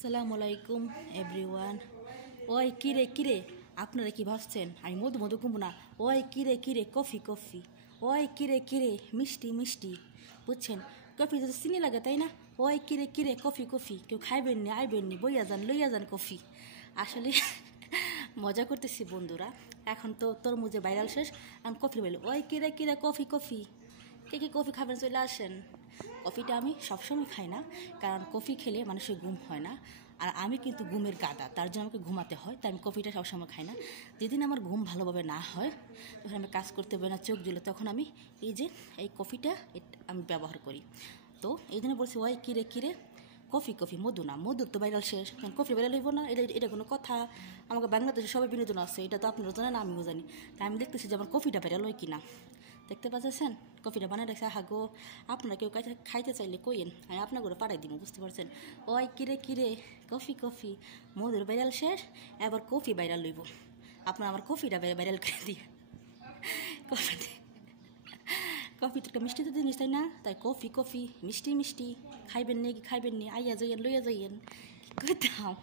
আসসালামু আলাইকুম এভরিওয়ান। ওই কিরে কিরে, আপনারা কি ভাবছেন আমি মধু মধু ঘুমবো না? ওই কিরে কিরে, কফি কফি। ওই কিরে কিরে, মিষ্টি মিষ্টি। বুঝছেন, কফি তো চিনি লাগে তাই না? ওই কিরে কিরে, কফি কফি। কেউ খাইবেন নি, আইবেন নি, বইয়া যান, লইয়া যান কফি। আসলে মজা করতেছি বন্ধুরা। এখন তো তরমুজে ভাইরাল শেষ, এখন কফি বলি ওই কিরে কিরে, কফি কফি। কে কে কফি খাবেন চলে আসেন। কফিটা আমি সবসময় খাই না, কারণ কফি খেলে মানুষের ঘুম হয় না। আর আমি কিন্তু ঘুমের গাদা, তার জন্য আমাকে ঘুমাতে হয়, তাই আমি কফিটা সবসময় খাই না। যেদিন আমার ঘুম ভালোভাবে না হয়, তখন আমি কাজ করতে পারি না, চোখ জ্বলে, তখন আমি এই কফিটা আমি ব্যবহার করি। তো এই জন্য বলছি ওই কিরে কিরে, কফি কফি। মধু না, মধুর তো ভাইরাল শেষ, কফি ভাইরাল হইব না? এটা কোনো কথা? আমাকে বাংলাদেশে সবাই বিনোদন আছে, এটা তো আপনারা জানেন, আমিও জানি। তাই আমি দেখতেছি যে আমার কফিটা ভাইরাল হয় কিনা। দেখতে পাচ্ছেন কফিটা বানাই রাখছে। গো, আপনারা কেউ খাইতে চাইলে কইন, আমি আপনার করে পাঠাই দিব, বুঝতে পারছেন? ওই কিরে কিরে, কফি কফি। মধুর ভাইরাল শেষ, এবার কফি ভাইরাল লইব। আপনার আমার কফিটা ভাইরাল করে দিয়ে কফি কফি তো একটা মিষ্টি তো জিনিস তাই না? তাই কফি কফি, মিষ্টি মিষ্টি। খাইবেন নাকি খাইবেন নি, আইয়া যাইয়েন, লইয়া যাইয়েন। কি কইতাম।